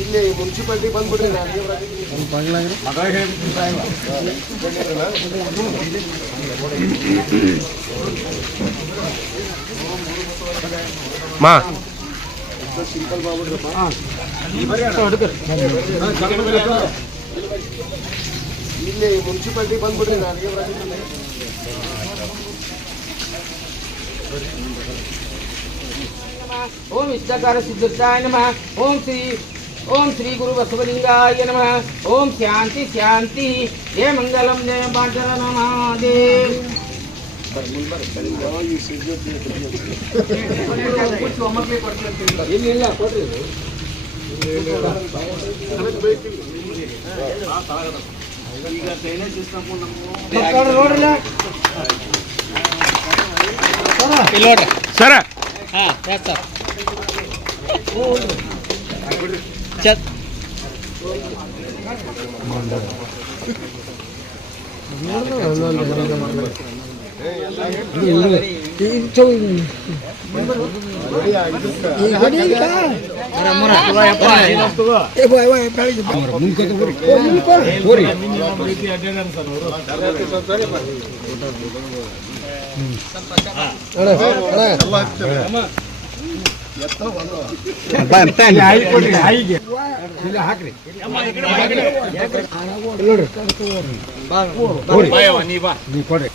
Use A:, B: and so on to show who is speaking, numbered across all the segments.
A: ಇಲ್ಲಿ ಮುನ್ಸಿಪಾಲ್ಟಿ ಬಂದ್ಬಿಡ್ರಿ
B: ಮಾ
A: ಇಲ್ಲಿ ಮುನ್ಸಿಪಾಲ್ಟಿ ಬಂದ್ಬಿಡ್ರಿ ನಾನು
C: ಓಂ ಇಷ್ಟಕಾರ ಸಿದ್ಧತಾಯ ನಮಃ ಓಂ ಶ್ರೀ ಓಂ ಶ್ರೀ ಗುರು ಬಸವಲಿಂಗಾಯ ನಮಃ ಓಂ ಶಾಂತಿ ಶಾಂತಿ ಜಯ ಮಂಗಲಂ ಜಯ ಪಾಠರ ನಮಃ ದೇವ್ ಇಲ್ಲ
D: ನೋಡ್ರಿ
B: ಸರ.
D: ಹಾಂ ಸರ್. ಚತ್
B: ಹಾಕ್ರಿ ನೋಡ್ರಿ ನೀ ಕೊಡ್ರಿ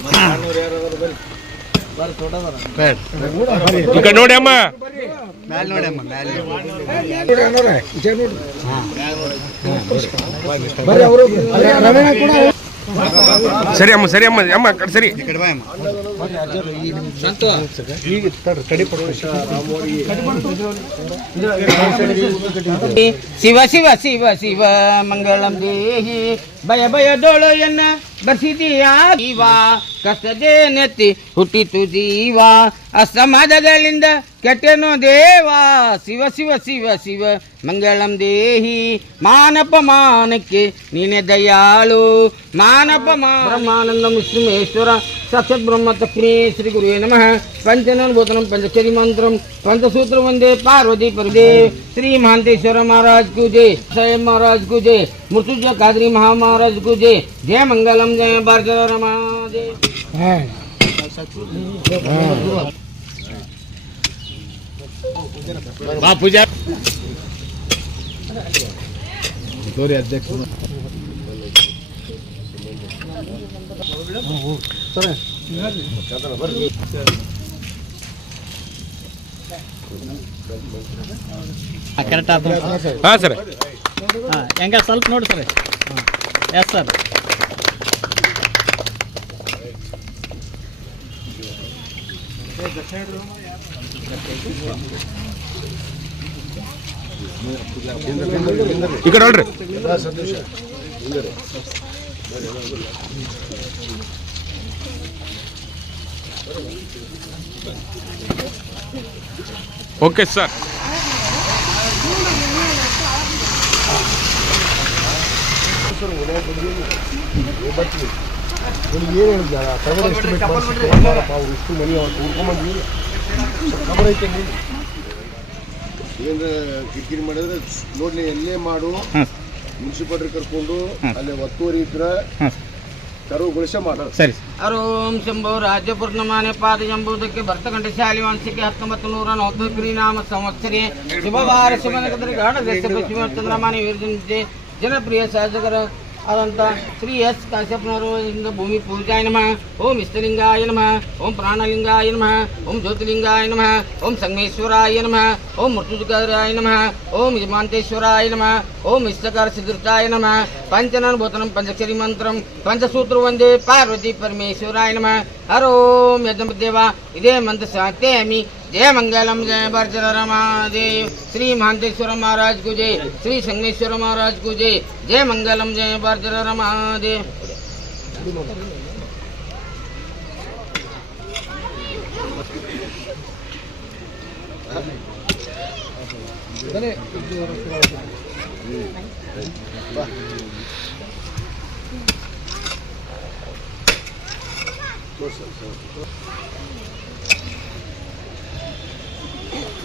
B: ಸರಿ ಅಮ್ಮ ಸರಿ ಅಮ್ಮ ಅಮ್ಮ, ಕಡೆ ಸರಿ.
C: ಶಿವ ಶಿವ ಶಿವ ಶಿವ ಮಂಗಳಂ ದೇಹಿ, ಭಯ ಭಯ ಡೋಳೆಯನ್ನ ಬರ್ಸಿದೀಯ ಜೀವ ಕಷ್ಟದೇ ನೆತ್ತಿ ಹುಟ್ಟಿತು ಜೀವ. ಅಸಮಾಜಗಳಿಂದ ಕೆಟ್ಟನೋ ದೇವ, ಶಿವ ಶಿವ ಶಿವ ಶಿವ, ಮಂಗಳಂ ದೇಹಿ ಮಾನಪ ಮಾನಕ್ಕೆ ನೀನೆ ದಯಾಳು. ಮಾನಪ ಮಾನಂದ ಮುಸ್ಲಿಮೇಶ್ವರ சச்சத் பிரம்ம தக்னே ஸ்ரீ குருவே நம பஞ்சநூபூதனம் பஞ்சச்சரி மந்திரம் பஞ்சசூத்திரம் வந்தே பார்வதி பருதே ஸ்ரீ மகாந்தேஸ்வர மகாராஜ் கு ஜெய் சய மகாராஜ் கு ஜெய் मृत्युजय कादरी महा महाराज को जय जय मंगलम जय भारत रमादेव
D: बापूजा अध्यक्ष ಕರೆಕ್ಟ್ ಆಯ್ತು
B: ಹಾಂ ಸರ್.
D: ಹಾಂ ಹೆಂಗ? ಸ್ವಲ್ಪ ನೋಡಿ ಸರ್. ಎಸ್ ಸರ್
B: ಈ ಕಡೆ ನೋಡ್ರಿ ಓಕೆ ಸರ್
A: ಏನು ಎಸ್ಟಿಮೇಟ್ ಅವ್ರು ಇಷ್ಟು ಮನಿ ಅವ್ರು ಐತೆ ಕಿರಿಕಿರಿ ಮಾಡಿದ್ರೆ ನೋಡ್ಲಿ ಎಲ್ಲೇ ಮಾಡು. ಮುನ್ಸಿಪಾಲ್ಟಿ ಕರ್ಕೊಂಡು ಅಲ್ಲಿ ಒತ್ತುವರಿ ಇದ್ರೆ ತೆರವುಗೊಳಿಸೇ ಮಾಡೋದು
D: ಸರಿ.
C: ಅರೋಂ ಶಂಭೋ ರಾಜ್ಯ ಪೂರ್ಣಮಾನೆ ಪಾದ ಎಂಬುದಕ್ಕೆ ಭರ್ತಕಂಠ ಶಾಲಿ ವಂಶಕ್ಕೆ ಹತ್ತೊಂಬತ್ತು ನೂರ ನಾಮ ಸಂವತ್ಸರಿ. ಶುಭವಾರ ಶುಭ ನಗರ ಗಾಢ ದೇಶ ಪಶ್ಚಿಮ ಚಂದ್ರಮಾನಿ ವಿರ್ಜಿಂತೆ ಜನಪ್ರಿಯ ಶಾಸಕರ అదంతా శ్రీ ఎస్ కాశ్యపనరోలింగ భూమి పూజాయ నమ. ఓం ఇష్టలింగాయ నమ. ఓం ప్రాణలింగాయ నమ. ఓం జ్యోతిలింగాయ నమ. ఓం సంగమేశ్వరాయ నమ. ఓం మృత్యుకారాయ నమ. ఓం యమాంతేశ్వరాయ నమ. ఓం ఇష్టకర సిద్ధృతాయ నమ. పంచనానుభూతనం పంచక్షరి మంత్రం పంచసూత్ర వందే పార్వతీ పరమేశ్వరాయ నమ. హరోం యజ్ఞదేవ ఇదే మంత్ర శాంతే जय मंगलम, जय बरचर रमादेव श्री महांतेश्वर महाराज को जय, श्री संगमेश्वर महाराज को जय जय मंगलम, जय बरचर रमादेव
E: Thank
A: you.